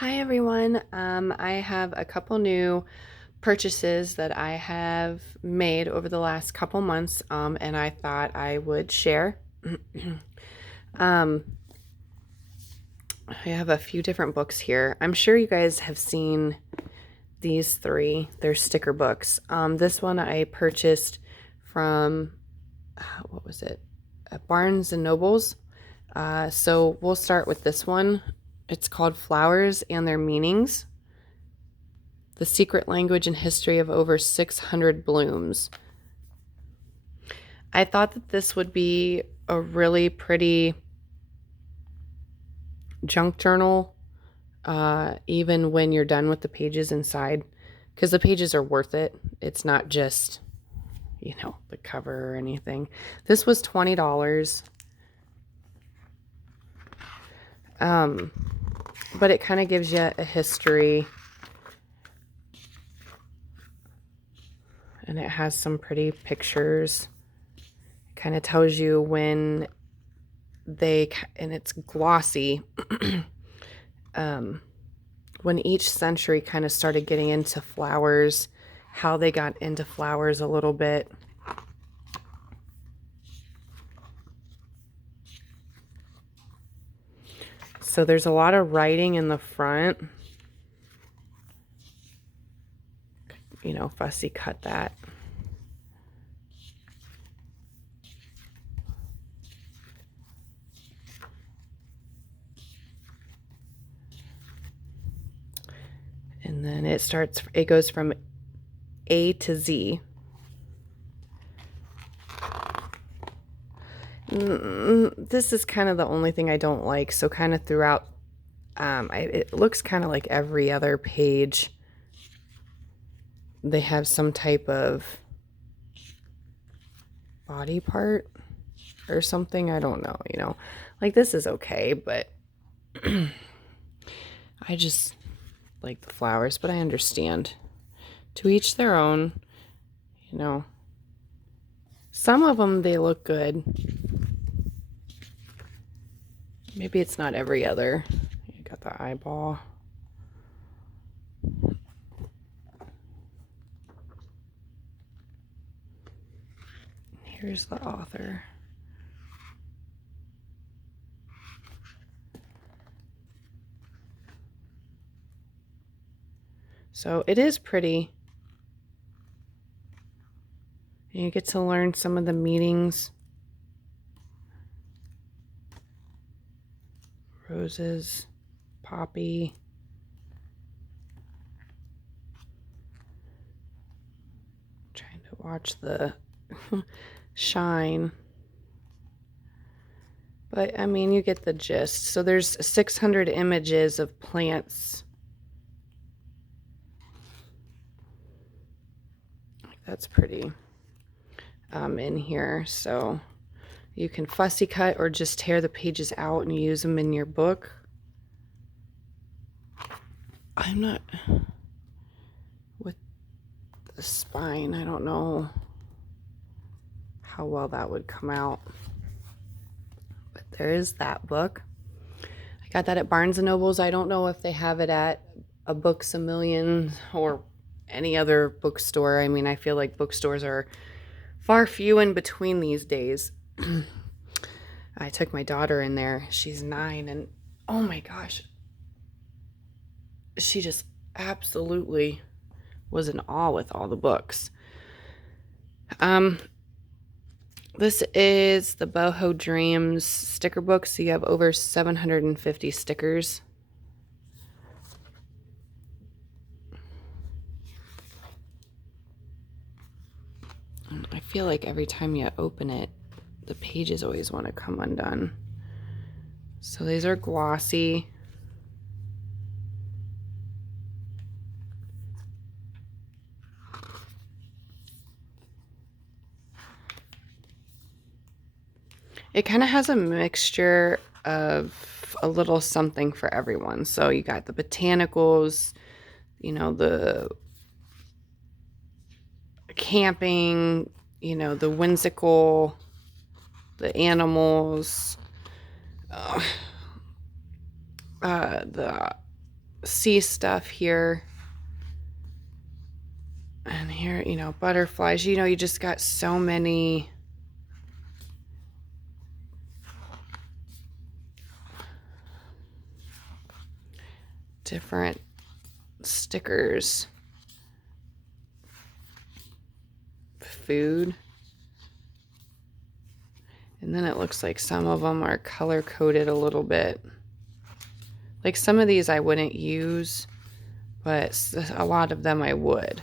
Hi everyone. I have a couple new purchases that I have made over the last couple months, and I thought I would share. um, I have a few different books here. I'm sure you guys have seen these three. They're sticker books. This one I purchased from, what was it? Barnes and Nobles. So we'll start with this one. It's called Flowers and Their Meanings. The Secret Language and History of Over 600 Blooms. I thought that this would be a really pretty junk journal, even when you're done with the pages inside, because the pages are worth it. It's not just, the cover or anything. This was $20. But it kind of gives you a history, and it has some pretty pictures. It kind of tells you when and it's glossy, when each century kind of started getting into flowers, how they got into flowers a little bit. So there's a lot of writing in the front. Fussy cut that. And then it goes from A to Z. This is kind of the only thing I don't like. So kind of throughout, it looks kind of like every other page they have some type of body part or something. I don't know, like this is okay, but I just like the flowers, but I understand. To each their own, Some of them, they look good. Maybe it's not every other. You got the eyeball. Here's the author. So it is pretty. And you get to learn some of the meanings. Roses, poppy. Trying to watch the shine. But, I mean, you get the gist. So there's 600 images of plants. That's pretty in here. So you can fussy cut or just tear the pages out and use them in your book. I'm not with the spine. I don't know how well that would come out. But there is that book. I got that at Barnes & Nobles. I don't know if they have it at a Books A Million or any other bookstore. I mean, I feel like bookstores are far few in between these days. I took my daughter in there. She's 9, and oh my gosh, she just absolutely was in awe with all the books. This is the BoHo Dreams sticker book. So you have over 750 stickers. And I feel like every time you open it, the pages always want to come undone. So these are glossy. It kind of has a mixture of a little something for everyone. So you got the botanicals, the camping, the whimsical, the animals, the sea stuff here. And here, you know, butterflies. You know, you just got so many different stickers. Food. And then it looks like some of them are color coded a little bit. Like some of these I wouldn't use, but a lot of them I would.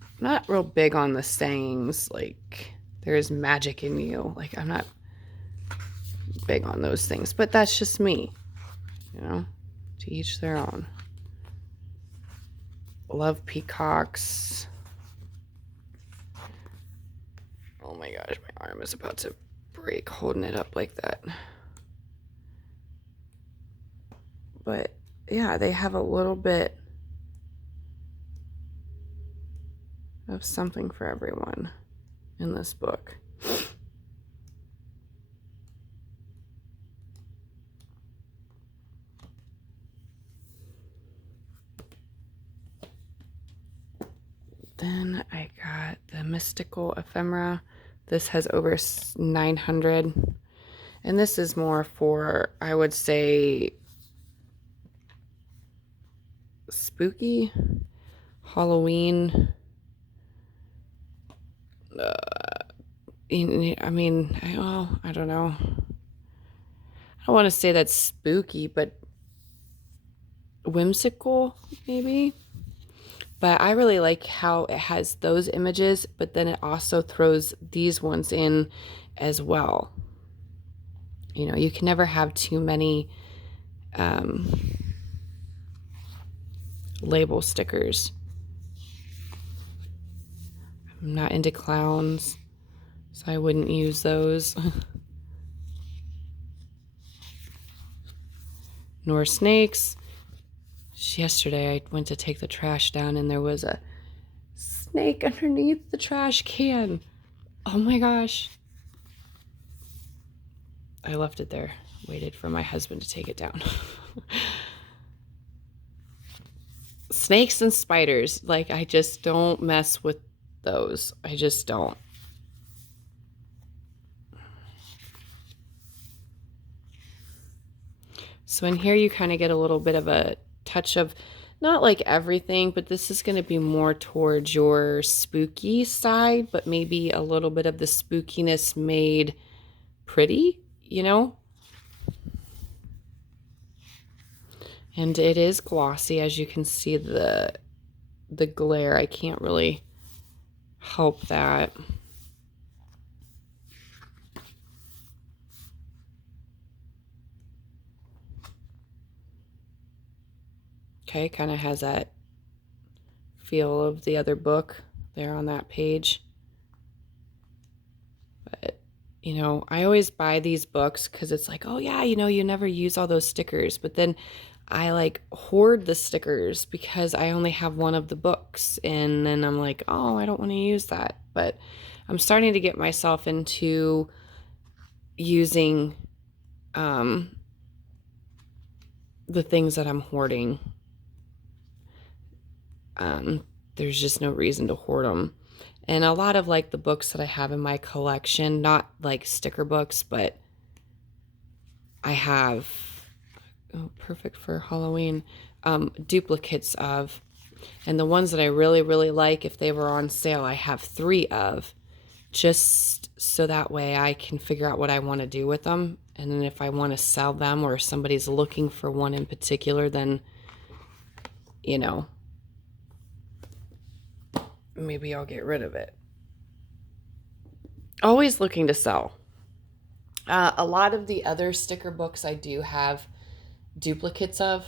I'm not real big on the sayings like there's magic in you. Like I'm not big on those things, but that's just me, you know, to each their own. Love peacocks. Oh my gosh, my arm is about to break holding it up like that. But yeah, they have a little bit of something for everyone in this book. Then I got the Mystical Ephemera. This has over 900. And this is more for, I would say, spooky, Halloween. I mean, I don't know. I don't want to say that's spooky, but whimsical, maybe. But I really like how it has those images, but then it also throws these ones in as well. You know, you can never have too many label stickers. I'm not into clowns, so I wouldn't use those. Nor snakes. Yesterday I went to take the trash down and there was a snake underneath the trash can. Oh my gosh. I left it there. Waited for my husband to take it down. Snakes and spiders. Like, I just don't mess with those. I just don't. So in here you kind of get a little bit of a touch of, not like everything, but this is going to be more towards your spooky side, but maybe a little bit of the spookiness made pretty, you know? And it is glossy, as you can see the glare. I can't really help that. Okay, kind of has that feel of the other book there on that page. But, you know, I always buy these books because it's like, oh yeah, you know, you never use all those stickers. But then I like hoard the stickers because I only have one of the books. And then I'm like, oh, I don't want to use that. But I'm starting to get myself into using the things that I'm hoarding. There's just no reason to hoard them. And a lot of like the books that I have in my collection, not like sticker books, but I have, oh, perfect for Halloween, duplicates of. And the ones that I really, really like, if they were on sale, I have 3 of, just so that way I can figure out what I want to do with them. And then if I want to sell them or if somebody's looking for one in particular, then, you know, maybe I'll get rid of it. Always looking to sell. A lot of the other sticker books I do have duplicates of.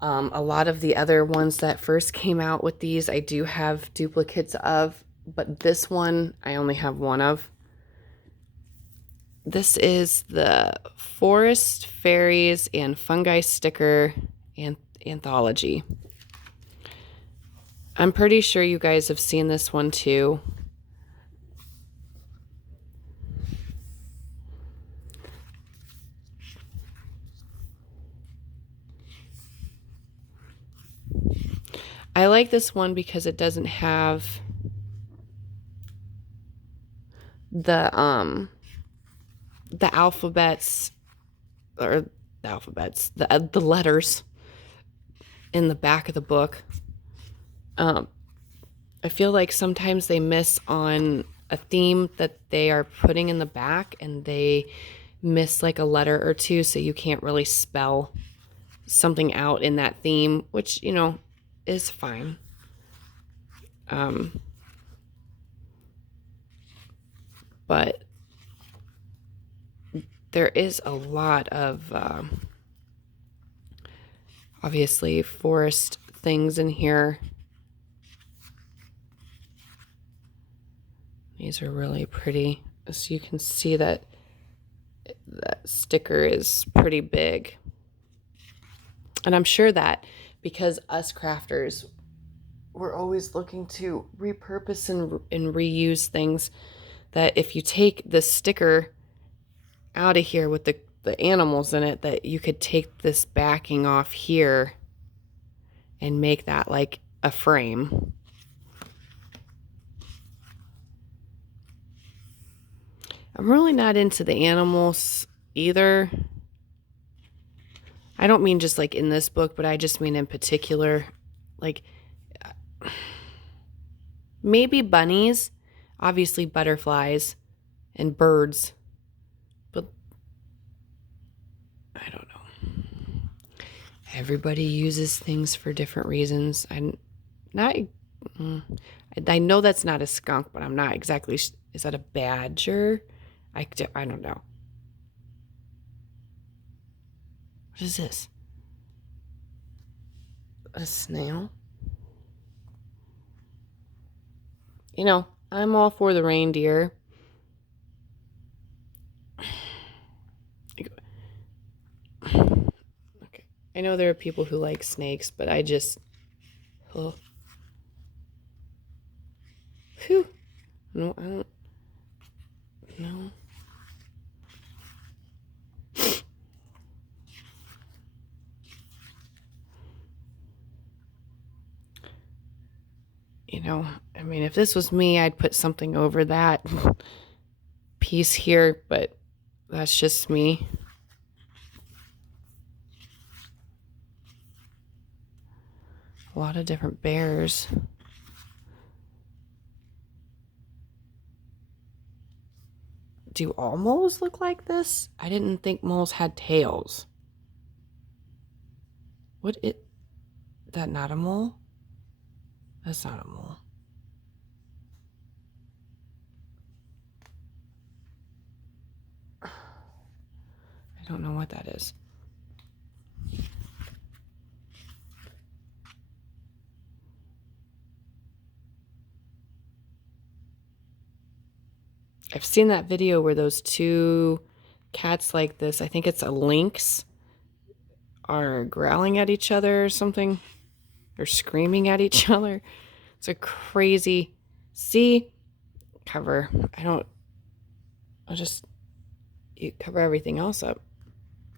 A lot of the other ones that first came out with these, I do have duplicates of, but this one I only have 1 of. This is the Forest, Fairies, and Fungi sticker Anthology. I'm pretty sure you guys have seen this one too. I like this one because it doesn't have the alphabets, or the letters in the back of the book. I feel like sometimes they miss on a theme that they are putting in the back, and they miss like a letter or two, so you can't really spell something out in that theme, which, you know, is fine. But there is a lot of obviously forest things in here. These are really pretty. So you can see that that sticker is pretty big. And I'm sure that because us crafters, we're always looking to repurpose and reuse things, that if you take the sticker out of here with the animals in it, that you could take this backing off here and make that like a frame. I'm really not into the animals either. I don't mean just like in this book, but I just mean in particular, like maybe bunnies, obviously butterflies and birds, but I don't know. Everybody uses things for different reasons. I'm not, I know that's not a skunk, but I'm not exactly, is that a badger? I don't know. What is this? A snail? You know, I'm all for the reindeer. Okay. I know there are people who like snakes, but I just... Oh. Phew. No, I don't... No. You know, I mean, if this was me, I'd put something over that piece here, but that's just me. A lot of different bears. Do all moles look like this? I didn't think moles had tails. What is that? Not a mole? That's not a mole. I don't know what that is. I've seen that video where those two cats like this, I think it's a lynx, are growling at each other or something. Or screaming at each other. It's a crazy... See? Cover. I'll just cover everything else up.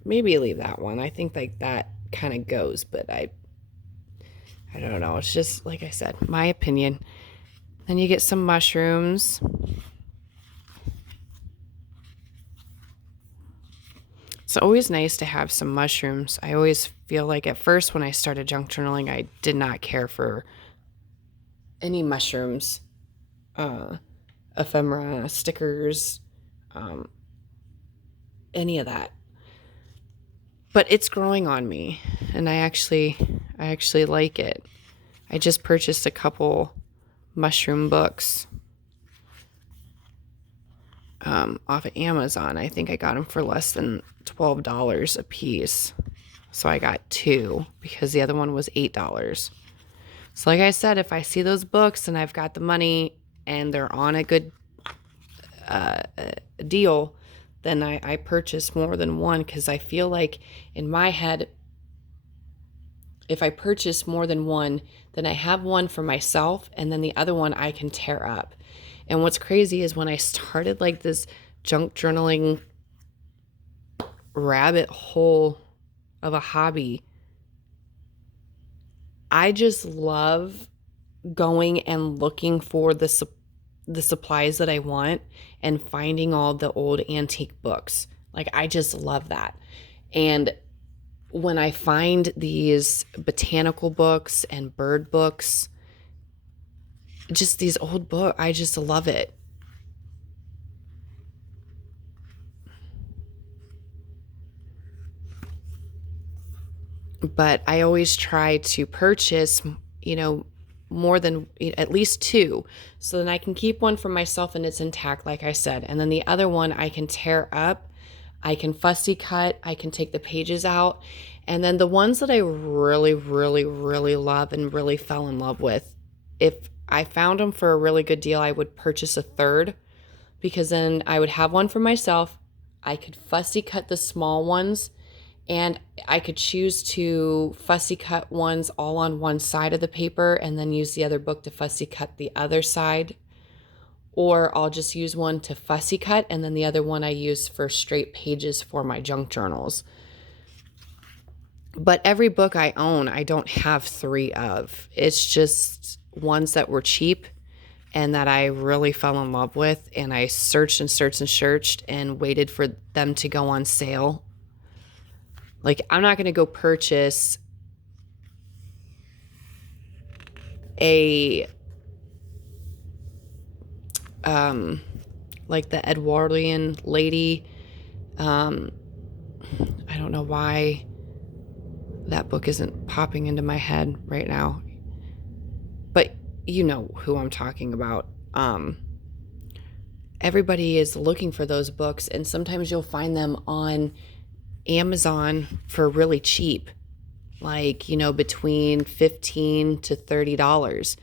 Maybe leave that one. I think like that kind of goes, but I don't know. It's just, like I said, my opinion. Then you get some mushrooms. It's always nice to have some mushrooms. I always feel like at first when I started junk journaling, I did not care for any mushrooms. Ephemera, stickers, any of that. But it's growing on me, and I actually like it. I just purchased a couple mushroom books off of Amazon. I think I got them for less than $12 a piece. So I got two because the other one was $8. So like I said, if I see those books and I've got the money and they're on a good deal, then I purchase more than one, because I feel like in my head, if I purchase more than one, then I have one for myself, and then the other one I can tear up. And what's crazy is when I started like this junk journaling rabbit hole of a hobby, I just love going and looking for the supplies that I want and finding all the old antique books. Like, I just love that. And when I find these botanical books and bird books, just these old books, I just love it. But I always try to purchase, you know, more than at least two, so then I can keep one for myself and it's intact, like I said. And then the other one I can tear up, I can fussy cut, I can take the pages out. And then the ones that I really, really, really love and really fell in love with, if I found them for a really good deal, I would purchase a third, because then I would have one for myself. I could fussy cut the small ones, and I could choose to fussy cut ones all on one side of the paper and then use the other book to fussy cut the other side. Or I'll just use one to fussy cut and then the other one I use for straight pages for my junk journals. But every book I own, I don't have three of. It's just ones that were cheap and that I really fell in love with. And I searched and searched and searched and waited for them to go on sale. Like, I'm not going to go purchase a, like the Edwardian lady. I don't know why that book isn't popping into my head right now, but you know who I'm talking about. Everybody is looking for those books, and sometimes you'll find them on Amazon for really cheap, like, you know, between $15 to $30,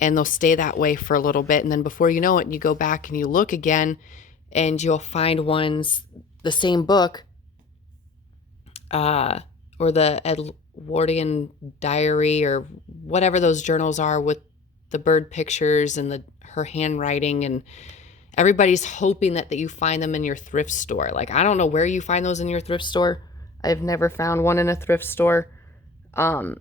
and they'll stay that way for a little bit, and then before you know it, you go back and you look again and you'll find ones, the same book, or the Edwardian diary or whatever those journals are with the bird pictures and her handwriting, and everybody's hoping that you find them in your thrift store. Like, I don't know where you find those in your thrift store. I've never found one in a thrift store. But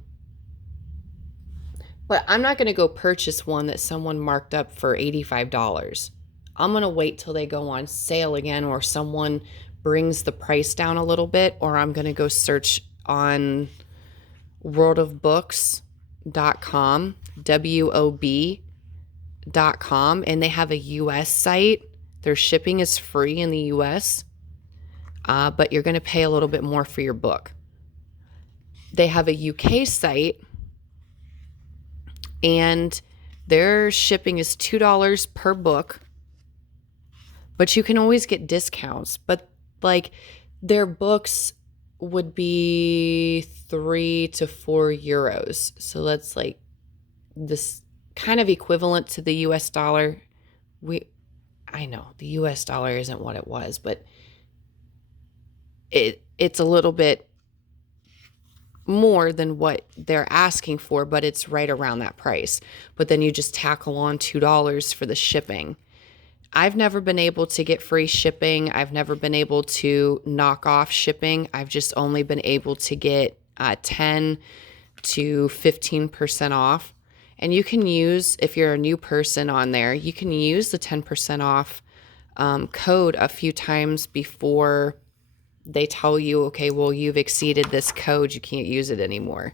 I'm not going to go purchase one that someone marked up for $85. I'm going to wait till they go on sale again, or someone brings the price down a little bit, or I'm going to go search on worldofbooks.com, WOB.com, and they have a US site. Their shipping is free in the US, but you're going to pay a little bit more for your book. They have a UK site, and their shipping is $2 per book, but you can always get discounts. But like, their books would be 3 to 4 euros. So that's like this kind of equivalent to the US dollar. I know the US dollar isn't what it was, but it's a little bit more than what they're asking for, but it's right around that price. But then you just tackle on $2 for the shipping. I've never been able to get free shipping. I've never been able to knock off shipping. I've just only been able to get 10 to 15% off. And you can use, if you're a new person on there, you can use the 10% off code a few times before they tell you, okay, well, you've exceeded this code, you can't use it anymore.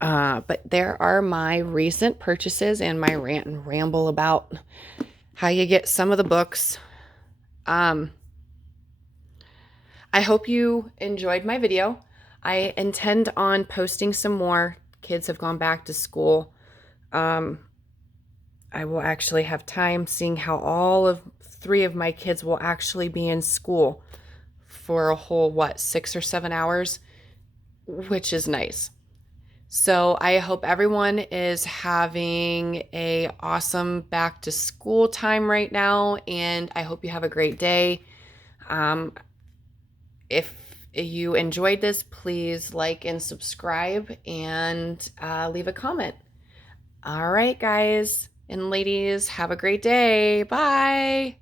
But there are my recent purchases and my rant and ramble about how you get some of the books. I hope you enjoyed my video. I intend on posting some more. Kids have gone back to school. I will actually have time, seeing how all of 3 of my kids will actually be in school for a whole, 6 or 7 hours, which is nice. So I hope everyone is having a awesome back to school time right now, and I hope you have a great day. If you enjoyed this, please like and subscribe, and leave a comment. All right, guys and ladies, have a great day. Bye.